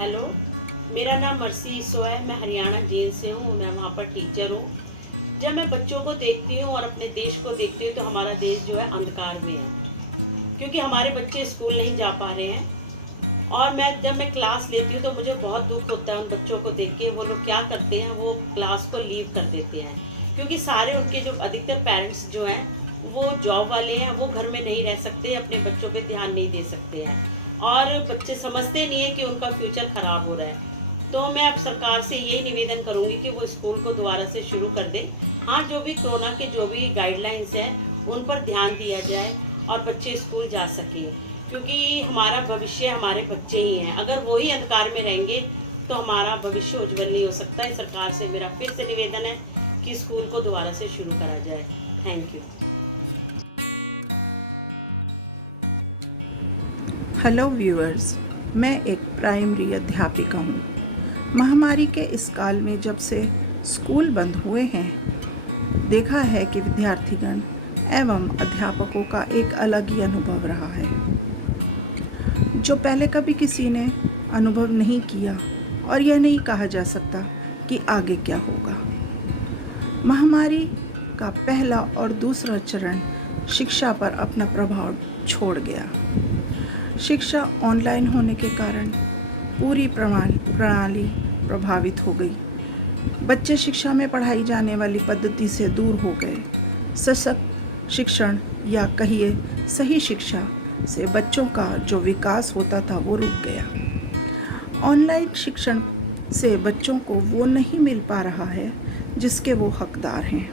Hello, मेरा नाम mercy इसो है। मैं हरियाणा जेल से हूँ। मैं वहाँ पर टीचर हूँ। जब मैं बच्चों को देखती हूँ और अपने देश को देखती हूँ तो हमारा देश जो है अंधकार में है, क्योंकि हमारे बच्चे स्कूल नहीं जा पा रहे हैं। और जब मैं क्लास लेती हूँ तो मुझे बहुत दुख होता है उन बच्चों को देख के। वो लोग क्या करते हैं, वो क्लास को लीव कर देते हैं, क्योंकि सारे उनके जो अधिकतर पेरेंट्स जो हैं वो जॉब वाले हैं। वो घर में नहीं रह सकते, अपने बच्चों पे ध्यान नहीं दे सकते हैं, और बच्चे समझते नहीं है कि उनका फ्यूचर ख़राब हो रहा है। तो मैं अब सरकार से यही निवेदन करूंगी कि वो स्कूल को दोबारा से शुरू कर दें। हाँ, जो भी कोरोना के जो भी गाइडलाइंस हैं उन पर ध्यान दिया जाए और बच्चे स्कूल जा सकें, क्योंकि हमारा भविष्य हमारे बच्चे ही हैं। अगर वो ही अंधकार में रहेंगे तो हमारा भविष्य उज्जवल नहीं हो सकता है। सरकार से मेरा फिर से निवेदन है कि स्कूल को दोबारा से शुरू करा जाए। Thank you. हेलो व्यूअर्स, मैं एक प्राइमरी अध्यापिका हूँ। महामारी के इस काल में जब से स्कूल बंद हुए हैं, देखा है कि विद्यार्थीगण एवं अध्यापकों का एक अलग ही अनुभव रहा है, जो पहले कभी किसी ने अनुभव नहीं किया, और यह नहीं कहा जा सकता कि आगे क्या होगा। महामारी का पहला और दूसरा चरण शिक्षा पर अपना प्रभाव छोड़ गया। शिक्षा ऑनलाइन होने के कारण पूरी प्रणाली प्रभावित हो गई। बच्चे शिक्षा में पढ़ाई जाने वाली पद्धति से दूर हो गए। सशक्त शिक्षण या कहिए सही शिक्षा से बच्चों का जो विकास होता था वो रुक गया। ऑनलाइन शिक्षण से बच्चों को वो नहीं मिल पा रहा है जिसके वो हकदार हैं।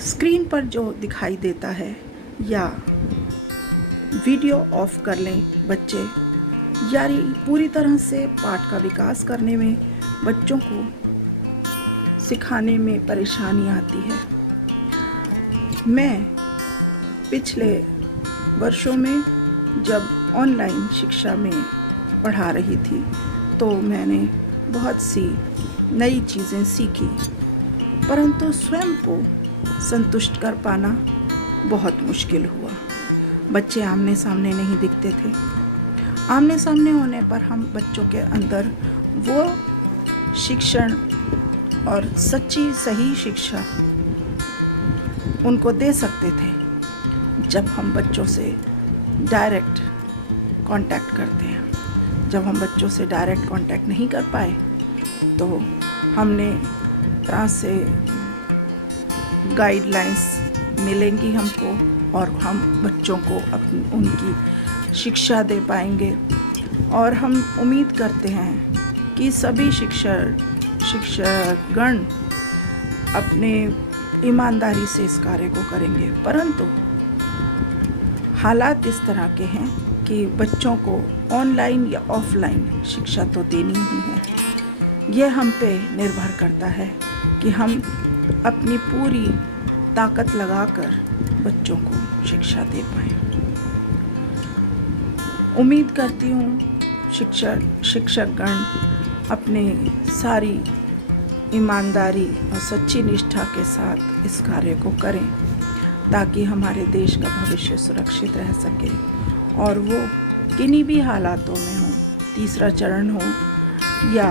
स्क्रीन पर जो दिखाई देता है या वीडियो ऑफ कर लें बच्चे, यानी पूरी तरह से पाठ का विकास करने में बच्चों को सिखाने में परेशानी आती है। मैं पिछले वर्षों में जब ऑनलाइन शिक्षा में पढ़ा रही थी तो मैंने बहुत सी नई चीज़ें सीखी, परंतु स्वयं को संतुष्ट कर पाना बहुत मुश्किल हुआ। बच्चे आमने सामने नहीं दिखते थे। आमने सामने होने पर हम बच्चों के अंदर वो शिक्षण और सच्ची सही शिक्षा उनको दे सकते थे जब हम बच्चों से डायरेक्ट कांटेक्ट करते हैं। जब हम बच्चों से डायरेक्ट कांटेक्ट नहीं कर पाए तो हमने तरह से गाइडलाइंस मिलेंगी हमको, और हम बच्चों को उनकी शिक्षा दे पाएंगे। और हम उम्मीद करते हैं कि सभी शिक्षकगण अपने ईमानदारी से इस कार्य को करेंगे, परंतु हालात इस तरह के हैं कि बच्चों को ऑनलाइन या ऑफलाइन शिक्षा तो देनी ही है। यह हम पे निर्भर करता है कि हम अपनी पूरी ताकत लगाकर बच्चों को शिक्षा दे पाएँ। उम्मीद करती हूँ शिक्षकगण अपने सारी ईमानदारी और सच्ची निष्ठा के साथ इस कार्य को करें, ताकि हमारे देश का भविष्य सुरक्षित रह सके और वो किन्हीं भी हालातों में हो, तीसरा चरण हो या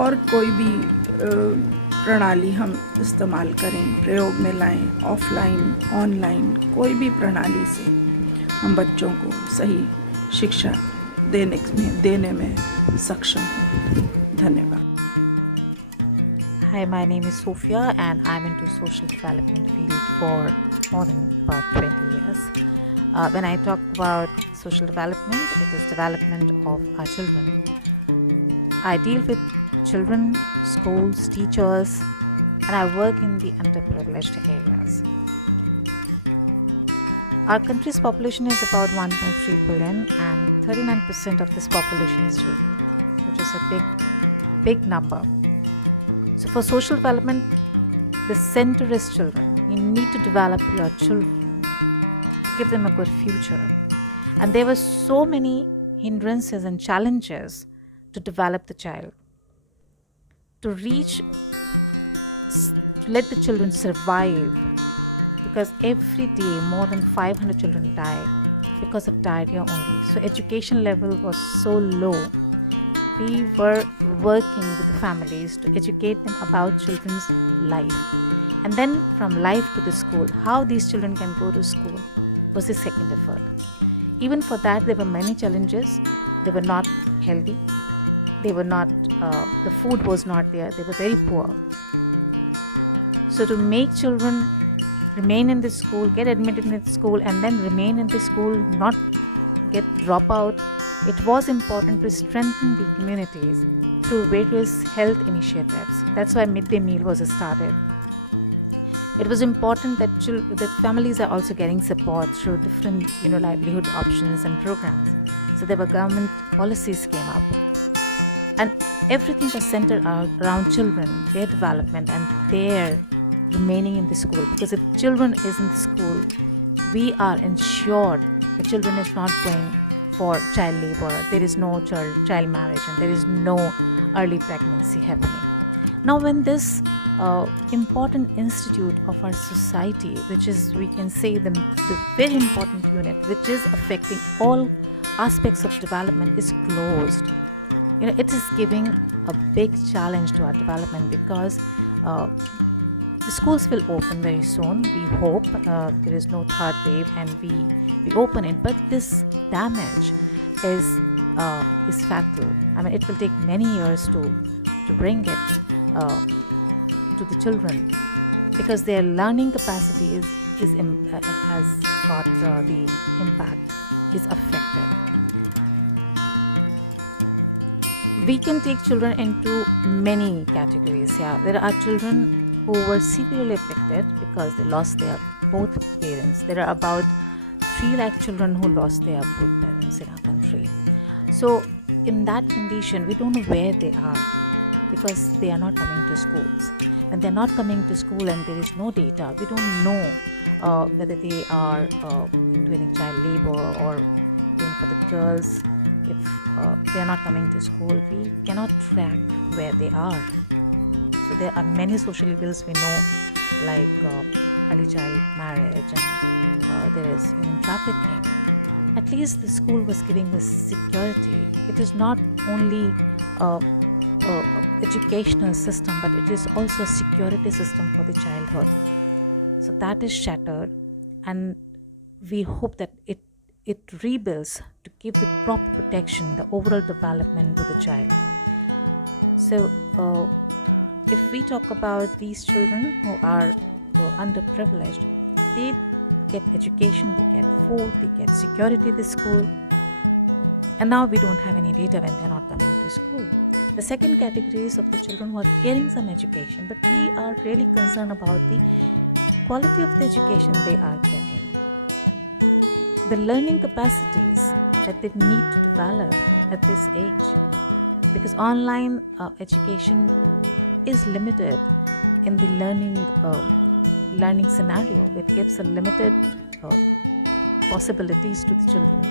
और कोई भी प्रणाली हम इस्तेमाल करें, प्रयोग में लाएं। ऑफलाइन ऑनलाइन कोई भी प्रणाली से हम बच्चों को सही शिक्षा देने में सक्षम हों। धन्यवाद। Hi, my name is Sophia and I'm into social development field for more than about 20 years. When I talk about social development, it is development of our children. I deal with children, schools, teachers, and I work in the underprivileged areas. Our country's population is about 1.3 billion and 39% of this population is children, which is a big number. So for social development, the center is children. You need to develop your children to give them a good future. And there were so many hindrances and challenges to develop the child. To let the children survive, because every day more than 500 children die because of diarrhea only. So education level was so low. We were working with the families to educate them about children's life. And then from life to the school, how these children can go to school was the second effort. Even for that, there were many challenges. They were not healthy. They were not, the food was not there. They were very poor. So to make children remain in the school, get admitted in the school, and then remain in the school, not get drop out, it was important to strengthen the communities through various health initiatives. That's why midday meal was started. It was important that that families are also getting support through different livelihood options and programs. So there were government policies came up, and everything was centered around children, their development, and their remaining in the school. Because if children is in the school, we are ensured the children is not going for child labor, there is no child marriage, and there is no early pregnancy happening. Now when this important institute of our society, which is, we can say, the very important unit which is affecting all aspects of development, is closed, it is giving a big challenge to our development, because the schools will open very soon. We hope there is no third wave and we open it, but this damage is fatal. I mean, it will take many years to bring it to the children, because their learning capacity has got the impact, is affected. We can take children into many categories. There are children who were severely affected because they lost their both parents. There are about 3 lakh children who lost their both parents in our country. So in that condition, we don't know where they are, because they are not coming to schools. When they're not coming to school and there is no data, we don't know whether they are into any child labor, or even for the girls, if they are not coming to school, we cannot track where they are. So there are many social evils we know, like early child marriage, and there is human trafficking. At least the school was giving us security. It is not only educational system, but it is also a security system for the childhood. So that is shattered, and we hope that it rebuilds to give the proper protection, the overall development to the child. So if we talk about these children who are underprivileged, they get education, they get food, they get security at the school, and now we don't have any data when they're not coming to school. The second category is of the children who are getting some education, but we are really concerned about the quality of the education they are getting, the learning capacities that they need to develop at this age, because online education is limited in the learning scenario. It gives a limited possibilities to the children.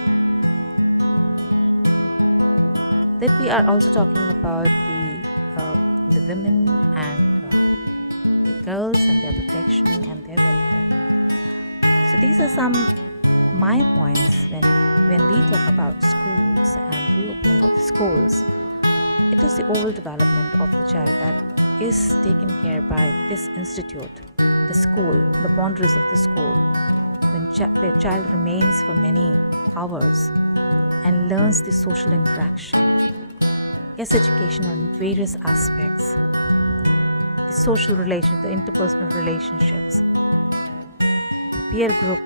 Then we are also talking about the women and the girls and their protection and their welfare. So these are some my points when we talk about schools and reopening of schools. It is the overall development of the child that is taken care by this institute, the school, the boundaries of the school. When the child remains for many hours and learns the social interaction, yes, education in various aspects, the social relations, the interpersonal relationships, peer group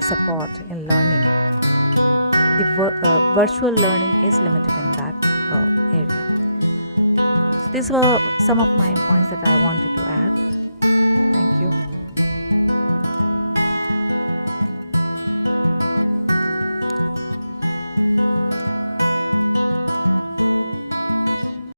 support in learning. The virtual learning is limited in that area. So these were some of my points that I wanted to add. Thank you.